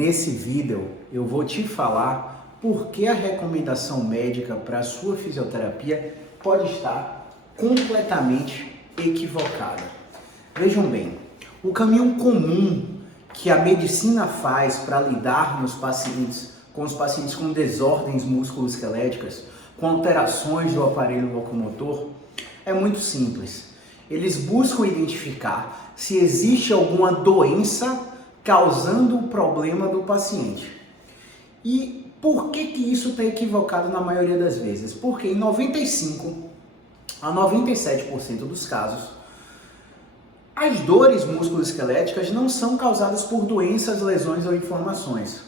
Nesse vídeo eu vou te falar por que a recomendação médica para a sua fisioterapia pode estar completamente equivocada. Vejam bem, o caminho comum que a medicina faz para lidar com os pacientes com desordens musculoesqueléticas, com alterações do aparelho locomotor, é muito simples. Eles buscam identificar se existe alguma doença causando o problema do paciente. E por que isso está equivocado na maioria das vezes? Porque em 95 a 97% dos casos, as dores musculoesqueléticas não são causadas por doenças, lesões ou inflamações.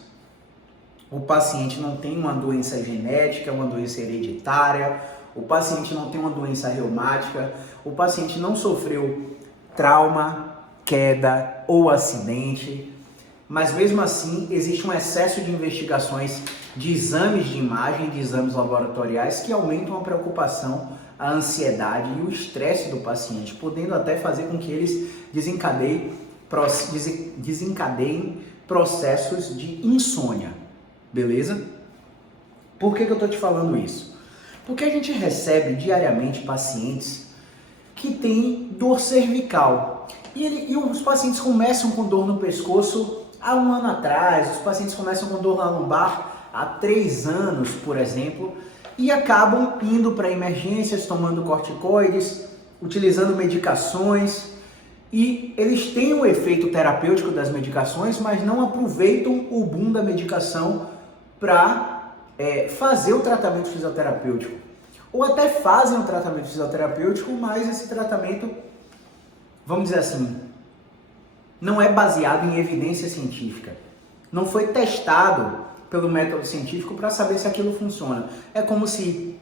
O paciente não tem uma doença genética, uma doença hereditária, o paciente não tem uma doença reumática, o paciente não sofreu trauma, queda ou acidente, mas mesmo assim existe um excesso de investigações de exames de imagem, de exames laboratoriais que aumentam a preocupação, a ansiedade e o estresse do paciente, podendo até fazer com que eles desencadeiem processos de insônia, beleza? Por que eu estou te falando isso? Porque a gente recebe diariamente pacientes que têm dor cervical e os pacientes começam com dor no pescoço há um ano atrás, os pacientes começam com dor na lombar há 3 anos, por exemplo, e acabam indo para emergências, tomando corticoides, utilizando medicações, e eles têm o efeito terapêutico das medicações, mas não aproveitam o boom da medicação para fazer o tratamento fisioterapêutico. Ou até fazem o tratamento fisioterapêutico, mas esse tratamento, vamos dizer assim, não é baseado em evidência científica. Não foi testado pelo método científico para saber se aquilo funciona. É como se,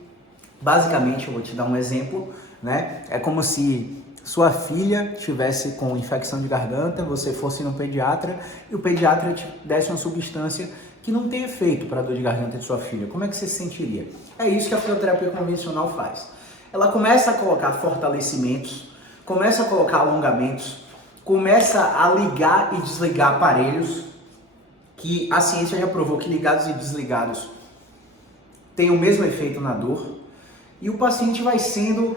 basicamente, eu vou te dar um exemplo, né? É como se sua filha estivesse com infecção de garganta, você fosse no pediatra e o pediatra te desse uma substância que não tem efeito para a dor de garganta de sua filha. Como é que você se sentiria? É isso que a fisioterapia convencional faz. Ela começa a colocar fortalecimentos, começa a colocar alongamentos, começa a ligar e desligar aparelhos que a ciência já provou que ligados e desligados têm o mesmo efeito na dor, e o paciente vai sendo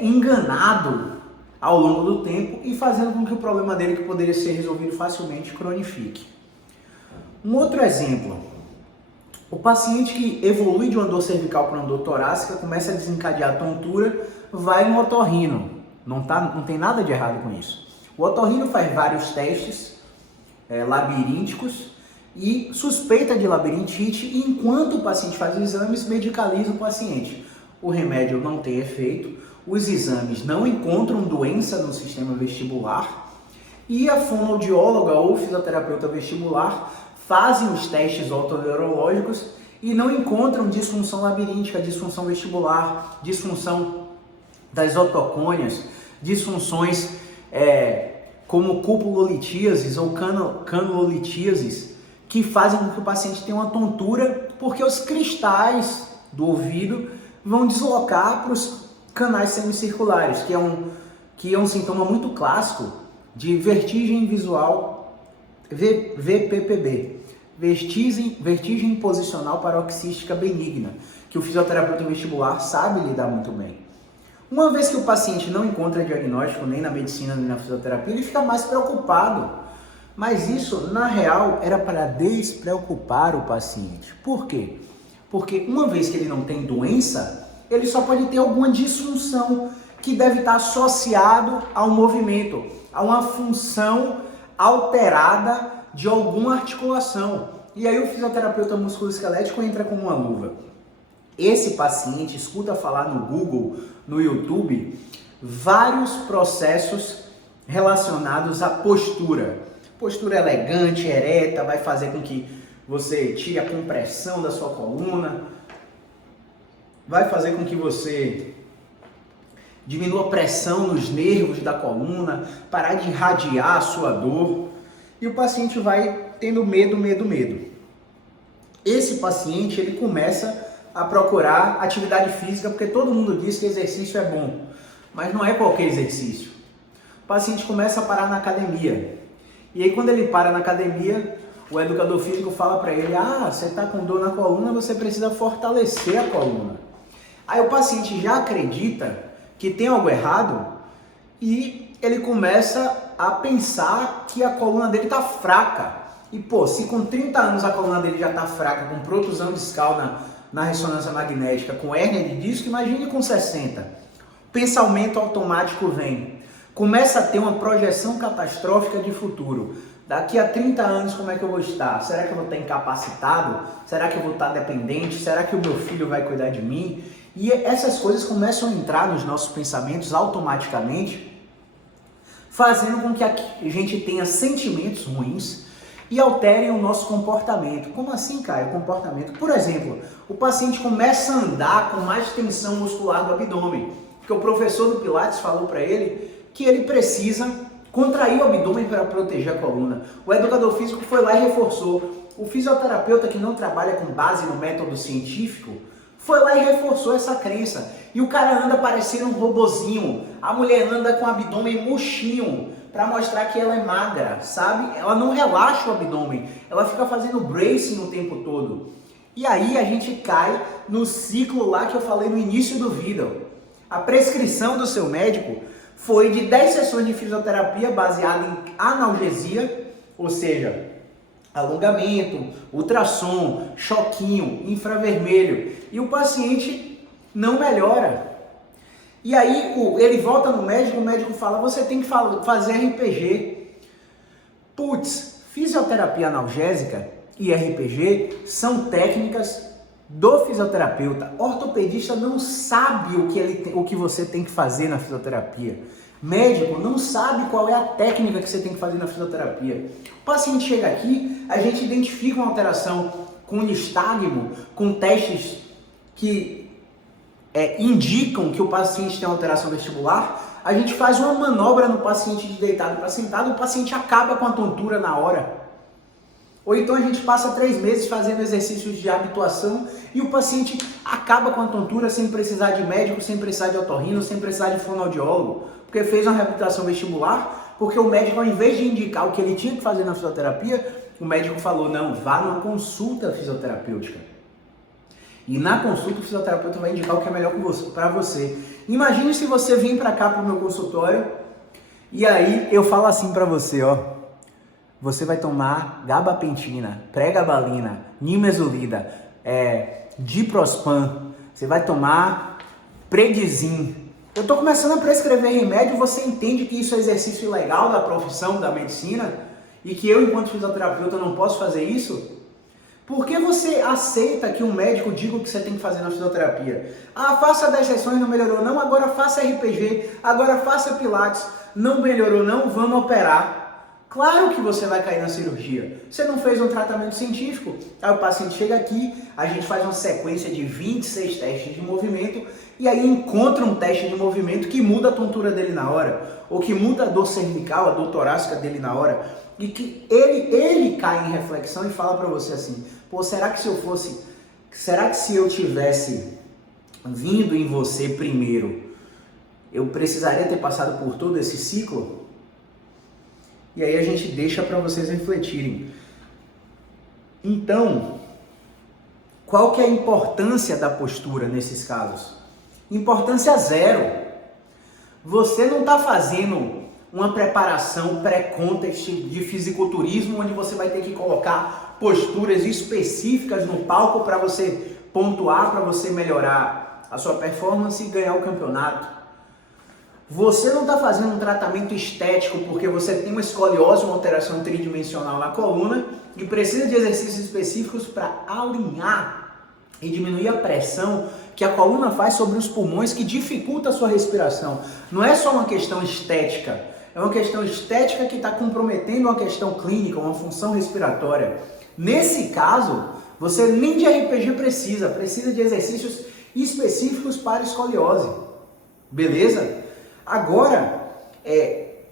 enganado ao longo do tempo e fazendo com que o problema dele, que poderia ser resolvido facilmente, cronifique. Um outro exemplo, o paciente que evolui de uma dor cervical para uma dor torácica, começa a desencadear tontura, vai no otorrino. Não tem nada de errado com isso. O otorrino faz vários testes labirínticos e suspeita de labirintite, e enquanto o paciente faz os exames, medicaliza o paciente. O remédio não tem efeito, os exames não encontram doença no sistema vestibular e a fonoaudióloga ou fisioterapeuta vestibular fazem os testes otoneurológicos e não encontram disfunção labiríntica, disfunção vestibular, disfunção das otocônias, disfunções como cupulolitíases ou canulolitíases, que fazem com que o paciente tenha uma tontura, porque os cristais do ouvido vão deslocar para os canais semicirculares, que é um sintoma muito clássico de vertigem visual, VPPB, vertigem posicional paroxística benigna, que o fisioterapeuta vestibular sabe lidar muito bem. Uma vez que o paciente não encontra diagnóstico nem na medicina nem na fisioterapia, ele fica mais preocupado. Mas isso, na real, era para despreocupar o paciente. Por quê? Porque uma vez que ele não tem doença, ele só pode ter alguma disfunção que deve estar associado ao movimento, a uma função alterada de alguma articulação. E aí o fisioterapeuta musculoesquelético entra como uma luva. Esse paciente escuta falar no Google, no YouTube, vários processos relacionados à postura. Postura elegante, ereta, vai fazer com que você tire a compressão da sua coluna, vai fazer com que você diminua a pressão nos nervos da coluna, parar de irradiar a sua dor, e o paciente vai tendo medo. Esse paciente, ele começa a procurar atividade física, porque todo mundo diz que exercício é bom, mas não é qualquer exercício. O paciente começa a parar na academia, e aí quando ele para na academia, o educador físico fala para ele, você está com dor na coluna, você precisa fortalecer a coluna. Aí o paciente já acredita que tem algo errado e ele começa a pensar que a coluna dele está fraca. E pô, se com 30 anos a coluna dele já está fraca, com protusão discal na ressonância magnética, com hérnia de disco, imagine com 60. Pensamento automático vem. Começa a ter uma projeção catastrófica de futuro. Daqui a 30 anos como é que eu vou estar? Será que eu vou estar incapacitado? Será que eu vou estar dependente? Será que o meu filho vai cuidar de mim? E essas coisas começam a entrar nos nossos pensamentos automaticamente, fazendo com que a gente tenha sentimentos ruins e alterem o nosso comportamento. Como assim, Caio? Comportamento. Por exemplo, o paciente começa a andar com mais tensão muscular do abdômen, porque o professor do Pilates falou para ele que ele precisa contrair o abdômen para proteger a coluna. O educador físico foi lá e reforçou. O fisioterapeuta que não trabalha com base no método científico foi lá e reforçou essa crença. E o cara anda parecendo um robozinho. A mulher anda com o abdômen murchinho para mostrar que ela é magra, sabe? Ela não relaxa o abdômen. Ela fica fazendo bracing o tempo todo. E aí a gente cai no ciclo lá que eu falei no início do vídeo. A prescrição do seu médico foi de 10 sessões de fisioterapia baseada em analgesia, ou seja, alongamento, ultrassom, choquinho, infravermelho, e o paciente não melhora. E aí ele volta no médico, o médico fala, você tem que fazer RPG. Putz, fisioterapia analgésica e RPG são técnicas do fisioterapeuta. Ortopedista não sabe o que você tem que fazer na fisioterapia. Médico não sabe qual é a técnica que você tem que fazer na fisioterapia. O paciente chega aqui, a gente identifica uma alteração com nistagmo, com testes que indicam que o paciente tem alteração vestibular, a gente faz uma manobra no paciente de deitado para sentado, o paciente acaba com a tontura na hora. Ou então a gente passa 3 meses fazendo exercícios de habituação e o paciente acaba com a tontura sem precisar de médico, sem precisar de otorrino, sem precisar de fonoaudiólogo, porque fez uma reabilitação vestibular, porque o médico, ao invés de indicar o que ele tinha que fazer na fisioterapia, o médico falou, não, vá numa consulta fisioterapêutica. E na consulta o fisioterapeuta vai indicar o que é melhor para você. Imagine se você vir para cá para o meu consultório e aí eu falo assim para você, você vai tomar gabapentina, pregabalina, nimesulida, diprospan, você vai tomar predizin. Eu estou começando a prescrever remédio, você entende que isso é exercício ilegal da profissão, da medicina, e que eu, enquanto fisioterapeuta, não posso fazer isso? Por que você aceita que um médico diga o que você tem que fazer na fisioterapia? Faça 10 sessões, não melhorou não, agora faça RPG, agora faça pilates, não melhorou não, vamos operar. Claro que você vai cair na cirurgia. Você não fez um tratamento científico. Aí o paciente chega aqui, a gente faz uma sequência de 26 testes de movimento e aí encontra um teste de movimento que muda a tontura dele na hora, ou que muda a dor cervical, a dor torácica dele na hora, e que ele cai em reflexão e fala para você assim, será que se eu tivesse vindo em você primeiro, eu precisaria ter passado por todo esse ciclo? E aí a gente deixa para vocês refletirem. Então, qual que é a importância da postura nesses casos? Importância zero. Você não está fazendo uma preparação pré-contest de fisiculturismo, onde você vai ter que colocar posturas específicas no palco para você pontuar, para você melhorar a sua performance e ganhar o campeonato. Você não está fazendo um tratamento estético porque você tem uma escoliose, uma alteração tridimensional na coluna e precisa de exercícios específicos para alinhar e diminuir a pressão que a coluna faz sobre os pulmões, que dificulta a sua respiração. Não é só uma questão estética, é uma questão estética que está comprometendo uma questão clínica, uma função respiratória. Nesse caso, você nem de RPG precisa de exercícios específicos para escoliose. Beleza? Agora,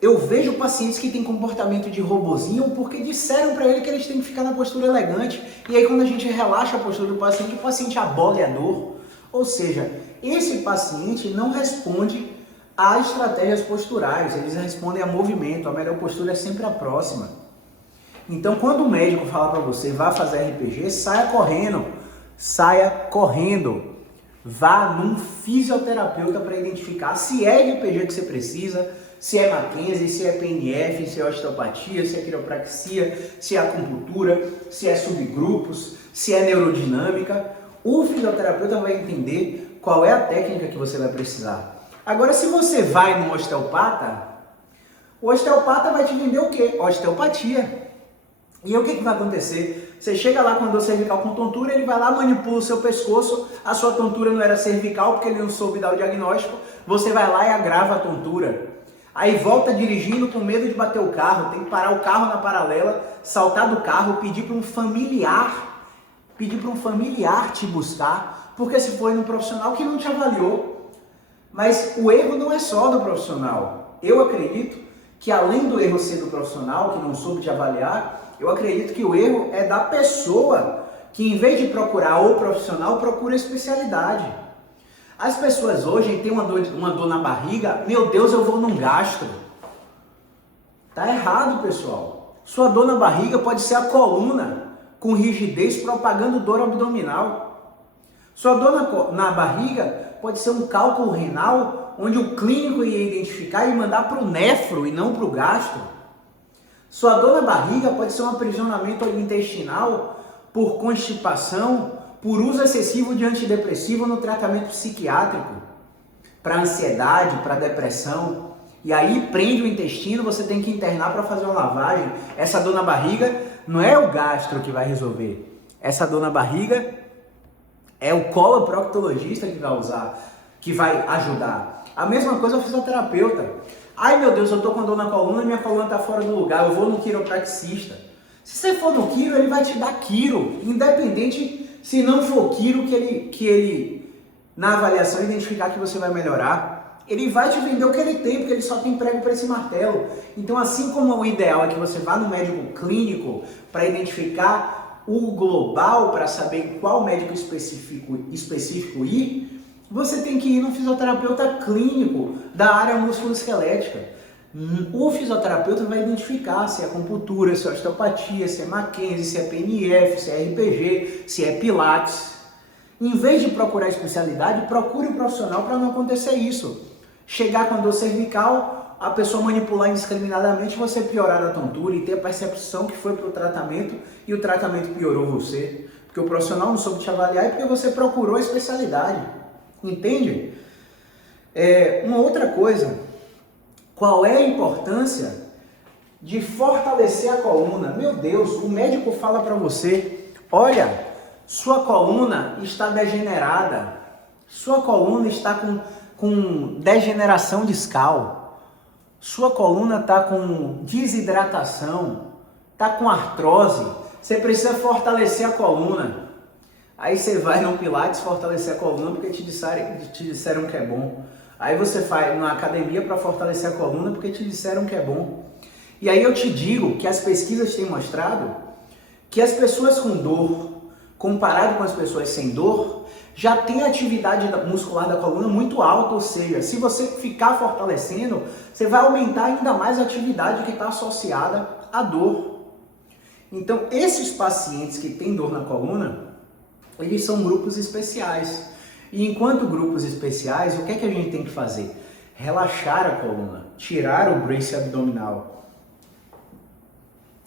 eu vejo pacientes que têm comportamento de robozinho porque disseram para ele que eles têm que ficar na postura elegante. E aí quando a gente relaxa a postura do paciente, o paciente abole a dor. Ou seja, esse paciente não responde a estratégias posturais, eles respondem a movimento, a melhor postura é sempre a próxima. Então, quando o médico fala para você, vá fazer RPG, saia correndo. Vá num fisioterapeuta para identificar se é RPG que você precisa, se é Mackenzie, se é PNF, se é osteopatia, se é quiropraxia, se é acupuntura, se é subgrupos, se é neurodinâmica. O fisioterapeuta vai entender qual é a técnica que você vai precisar. Agora, se você vai no osteopata, o osteopata vai te vender o quê? Osteopatia. E o que vai acontecer? Você chega lá com a dor cervical com tontura, ele vai lá, manipula o seu pescoço, a sua tontura não era cervical porque ele não soube dar o diagnóstico, você vai lá e agrava a tontura. Aí volta dirigindo com medo de bater o carro, tem que parar o carro na paralela, saltar do carro, pedir para um familiar te buscar, porque se foi no profissional que não te avaliou. Mas o erro não é só do profissional. Eu acredito que além do erro ser do profissional, que não soube te avaliar, eu acredito que o erro é da pessoa que, em vez de procurar o profissional, procura a especialidade. As pessoas hoje têm uma dor na barriga, meu Deus, eu vou num gastro. Tá errado, pessoal. Sua dor na barriga pode ser a coluna, com rigidez, propagando dor abdominal. Sua dor na barriga pode ser um cálculo renal, onde o clínico ia identificar e mandar para o nefro e não para o gastro. Sua dor na barriga pode ser um aprisionamento intestinal por constipação, por uso excessivo de antidepressivo no tratamento psiquiátrico, para ansiedade, para depressão. E aí prende o intestino, você tem que internar para fazer uma lavagem. Essa dor na barriga não é o gastro que vai resolver. Essa dor na barriga é o coloproctologista que vai ajudar. A mesma coisa é o fisioterapeuta. Ai meu Deus, eu tô com dor na coluna e minha coluna tá fora do lugar, eu vou no quiropraxista. Se você for no quiro, ele vai te dar quiro, independente se não for quiro que ele na avaliação identificar que você vai melhorar. Ele vai te vender o que ele tem, porque ele só tem prego para esse martelo. Então, assim como o ideal é que você vá no médico clínico para identificar o global, para saber qual médico específico ir, você tem que ir no fisioterapeuta clínico da área musculoesquelética. O fisioterapeuta vai identificar se é acupuntura, se é osteopatia, se é Mackenzie, se é PNF, se é RPG, se é Pilates. Em vez de procurar especialidade, procure um profissional para não acontecer isso. Chegar com a dor cervical, a pessoa manipular indiscriminadamente, você piorar a tontura e ter a percepção que foi para o tratamento e o tratamento piorou você. Porque o profissional não soube te avaliar e porque você procurou a especialidade. Entende? Uma outra coisa, qual é a importância de fortalecer a coluna? Meu Deus, o médico fala para você, olha, sua coluna está degenerada, sua coluna está com degeneração discal, sua coluna está com desidratação, está com artrose, você precisa fortalecer a coluna. Aí você vai no Pilates fortalecer a coluna porque te disseram que é bom. Aí você vai na academia para fortalecer a coluna porque te disseram que é bom. E aí eu te digo que as pesquisas têm mostrado que as pessoas com dor, comparado com as pessoas sem dor, já tem atividade muscular da coluna muito alta, ou seja, se você ficar fortalecendo, você vai aumentar ainda mais a atividade que está associada à dor. Então, esses pacientes que têm dor na coluna, eles são grupos especiais. E enquanto grupos especiais, o que é que a gente tem que fazer? Relaxar a coluna, tirar o brace abdominal,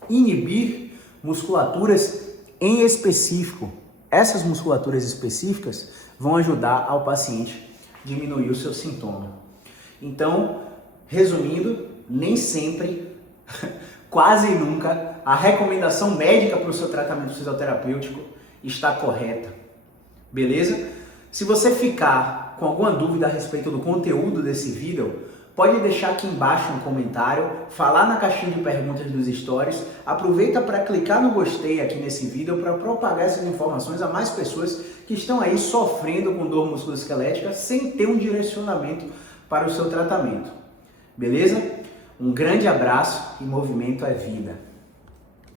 inibir musculaturas em específico. Essas musculaturas específicas vão ajudar ao paciente a diminuir o seu sintoma. Então, resumindo, nem sempre, quase nunca, a recomendação médica para o seu tratamento fisioterapêutico está correta. Beleza? Se você ficar com alguma dúvida a respeito do conteúdo desse vídeo, pode deixar aqui embaixo um comentário, falar na caixinha de perguntas dos stories, aproveita para clicar no gostei aqui nesse vídeo para propagar essas informações a mais pessoas que estão aí sofrendo com dor musculoesquelética sem ter um direcionamento para o seu tratamento. Beleza? Um grande abraço e movimento é vida.